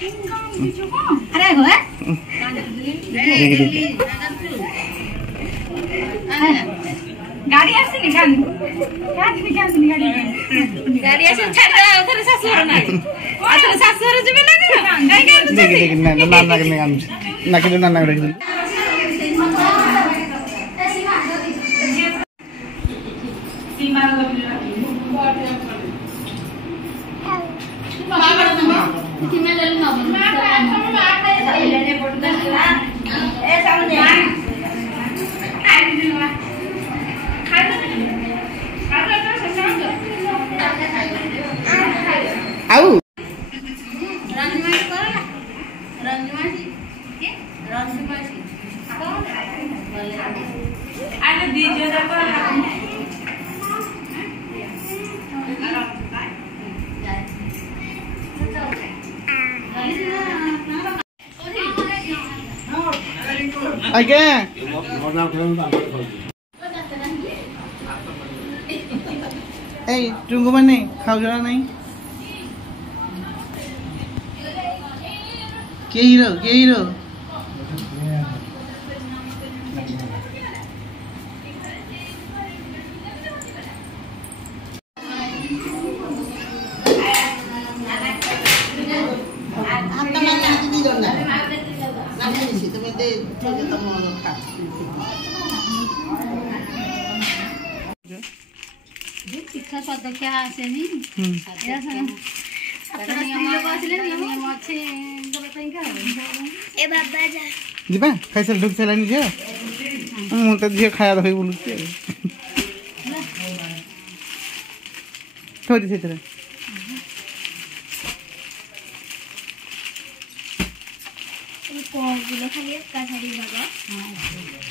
अरे गो गाड़ी आसे नि गाड़ी गाड़ी गाड़ी आसे छाड़ा थरे सासुर ना आथरे सासुर जबे ना गाय गाय देख ना नाना के काम ना के नाना के सीमा आगे ए टुंगु माने खाऊ जरा नहीं के हीरो शिक्षा स्वाद क्या आसे नहीं या सन अपना नियम आसले नियम अच्छे तो बताई का ए बाबा जा जीबा खाइसल ढुक चलानी जे मु त जे खाया रही बोलु छे थोड़ी से तरह को गुलो खाली का छाड़ी बाबा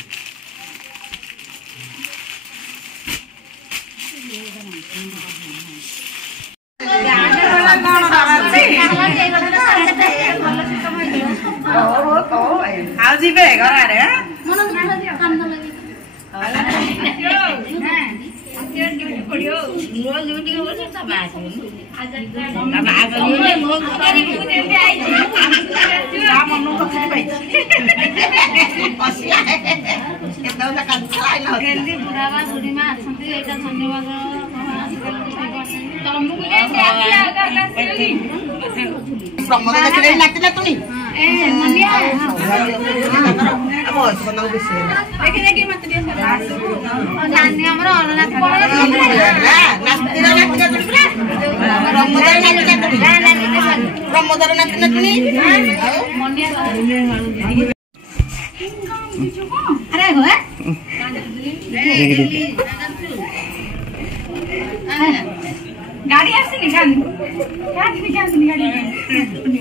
गाड़ी आसे नि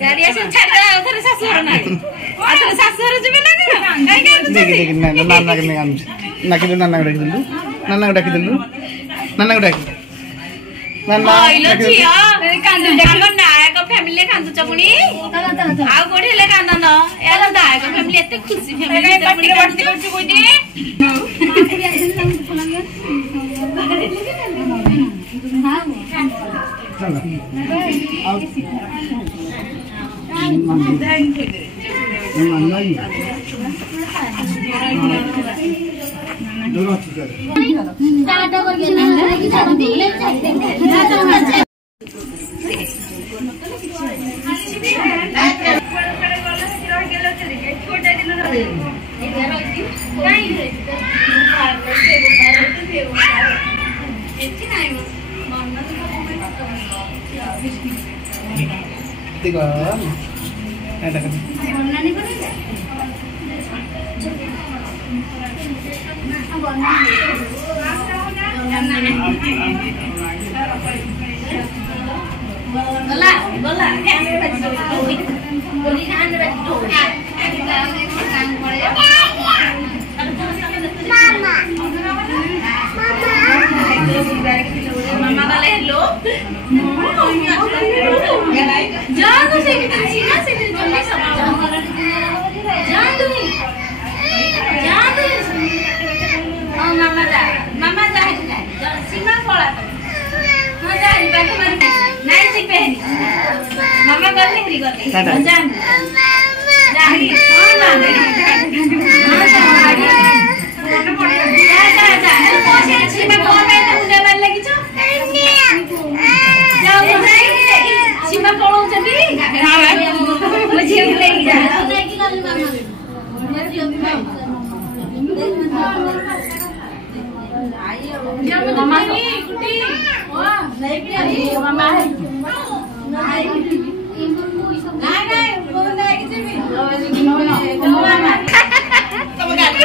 गाड़ी आसे छाड़ा थरे सासुर ना आथरे सासुर जबे ना गाय गाय देख ना नाना के काम ना के नाना के नाना के नाना आइलो छिया कांदु देखलो नायक फैमिली कांदु चपुनी आ कोडी ले कांदन एला नायक फैमिली एते खुशी फैमिली चपुनी बडती करछु कोइदी मामा जा सीमा पड़ा तो हां जा बाकी मार नहीं मामा गले हेरी गले टाटा। जान जाही हां ना सीमा पळौछबी हां म झिउ लेगी जा मामा कुटी नहीं पिया मामा नहीं नहीं वो नहीं जेबी मामा तब गाड़ी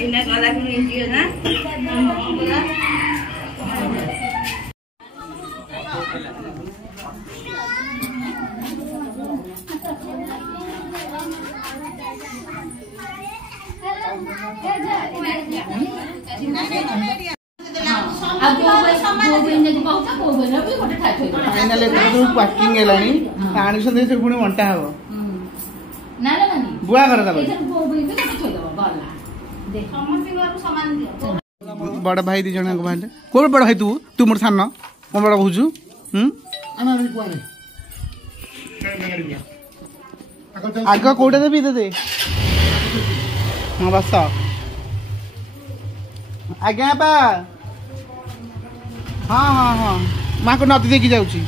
इन्हें गला को नीचियो ना फाइनाल एथर पैकिंग हेलानी पानी संदे से पुणी वंटा हबो ना ना नानी बुआ कर दबो बड़ भाई दी जणा को बाले को बड़ भाई तू मोर सान को बड़ बुझू आग कोडे दे भी दे हां बस आज्ञा बा हाँ हाँ हाँ माँ को नदी देखी जाऊँगी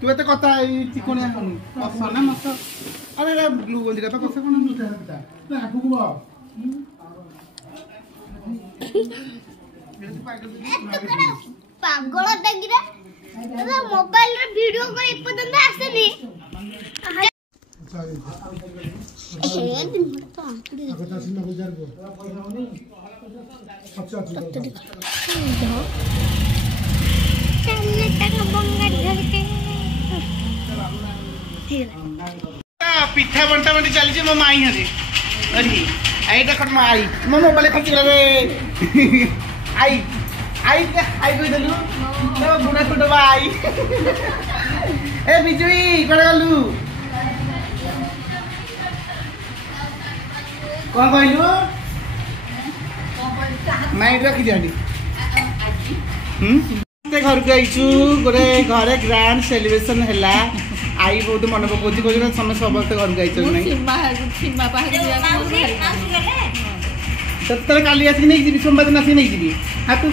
तू एत कथा चिकनिया मस ना मस अरे ब्लू गोल्ड का कसे पागल टागिरा तो मोबाइल रे वीडियो को एपदन आसेनी ए दिन तो आंकड़ी चलने तक बंगाड़ी धरके पिठा बंटा बंटी चली मो माई हरे अरे आई देख मो आई मो मोबाइल खर्च रे आई आई कोई देलु तो बुढ़ा छोटो भाई ए बिजुई कोडे गलु कोन कहलु माइट रखी दियाडी ते घर को आइछु गोरे घरे ग्रैंड सेलिब्रेशन हैला आई बहुत मन पकोची को समय सब घर को आइछु नहीं सीमा बाहर सत्तर काली आसी नहीं जीबी सोमवार दिन आसी नहीं जीबी हां तू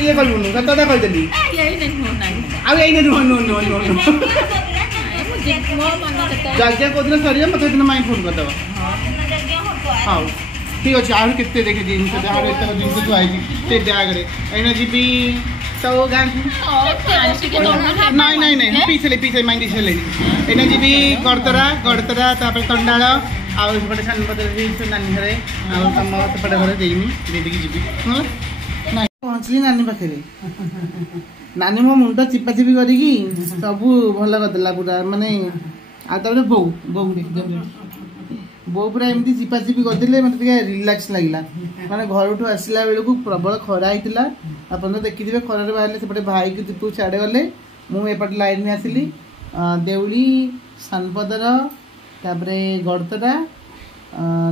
ये करबुनु कतदा कह देली यही नहीं होना आ यही नहीं नो जल्दी को दिन सरिया मते दिन माई फोन कर दबा हां ठीक अछि आहु केते देखे दिन से आहु एत दिन से तो आई ते डागरे एना जीबी तो गान नहीं नहीं नहीं पीछे माइंड से ले एना जीबी गड़तरा तापर तंडाळ आउ सेपटे सान पत्र नानी घरे आउ तम सेपटे घरे देइमी देदी की जीबी नहीं पहुंचली नानी पाखे नानी मो मुंड चिपा चिपी करिकी सब भल करदेला पूरा माने आ तबरे बो पूरा एमती चिपा चिपी करदेले मते टिके रिलैक्स लागिला माने घर आसला बेलू प्रबल खरा होता आपन तो देखिथे खरारे बाहर सेपटे भाई की दीपू छाड़े गले मु एपटे लाइन में आसिली देउली सानपदर तापरे गड़तरा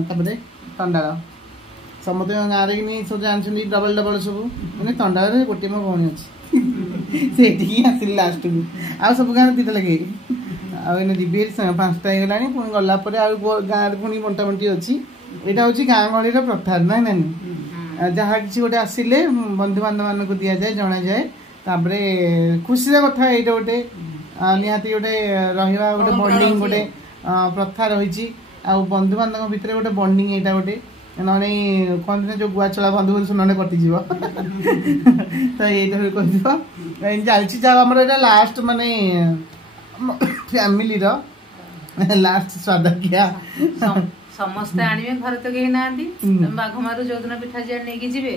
तापरे तंडाळ समस्त गाँव कि सब जानते डबल डबल सब मैंने तंडाळ गोटे मो भौणी अच्छी से आसिल लास्ट को आ सब गाँव दीटा लगे आने जीवी 5टा होगा पुणी गलापर गाँव पुणी बंटा बंटी अच्छी यहाँ हूँ गाँ गहली प्रथा ना नानी जहाँ किसी गोटे आसिले बंधु बांधव मान दि जाए जना जाए तापरे खुशी कथा ये गोटे निहाती गोटे रहा गोटे बॉन्डिंग गोटे प्रथा रही बंधु बांधव भितर गोटे बॉन्डिंग यहाँ गोटे ना कहते जो गुआचला बंधु सुना कटिज तो ये कह चलती जाम लास्ट माने फैमिली लास्ट स्वादकिया समस्ते आनिबे घर तो कहीं नांदी बाघ मारू जो दिन पिठा जिया नै कि जिबे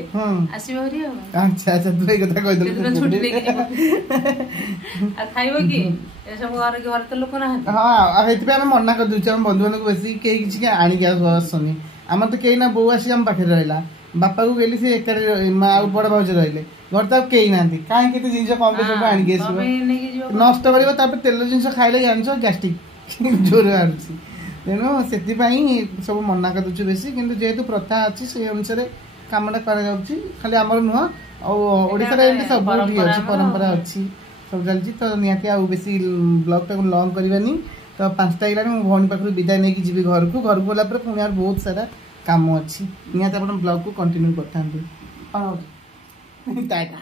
आसीबे हरि अच्छा अच्छा तू एक कथा कह दे छुट्टी नै कि आ खाइबो कि ए सब घर तो लोक ना हां हेतबे हम मना कर दुच हम बंधु बांधव बेसी के किछि के आनी के आसनी हम तो कहीं ना बो आसी हम पाखे रहला बापा को गेली से एक माँ बड़ भाज रहिले घर तो कई ना कहीं केते जिनस कम पे सब आनिक नष्ट कर तेल जिन खाइले जान गैस्ट्रिक जोर बाहर तेणु से सब मना कर बेस कि जेहेतु प्रथा अच्छी से अनुसार कमटा कर खाली आमर नुह ओडार सब अच्छी परंपरा अच्छी सब चलती तो निहती आ बेसी ब्लॉग टाक लंग करवानी तो 5टा है मो भौणी पाखु विदाय नहीं जी घर को गला पुणी बहुत सारा कम अच्छी निहती आप ब्लॉग को कंटिन्यू करता टाटा।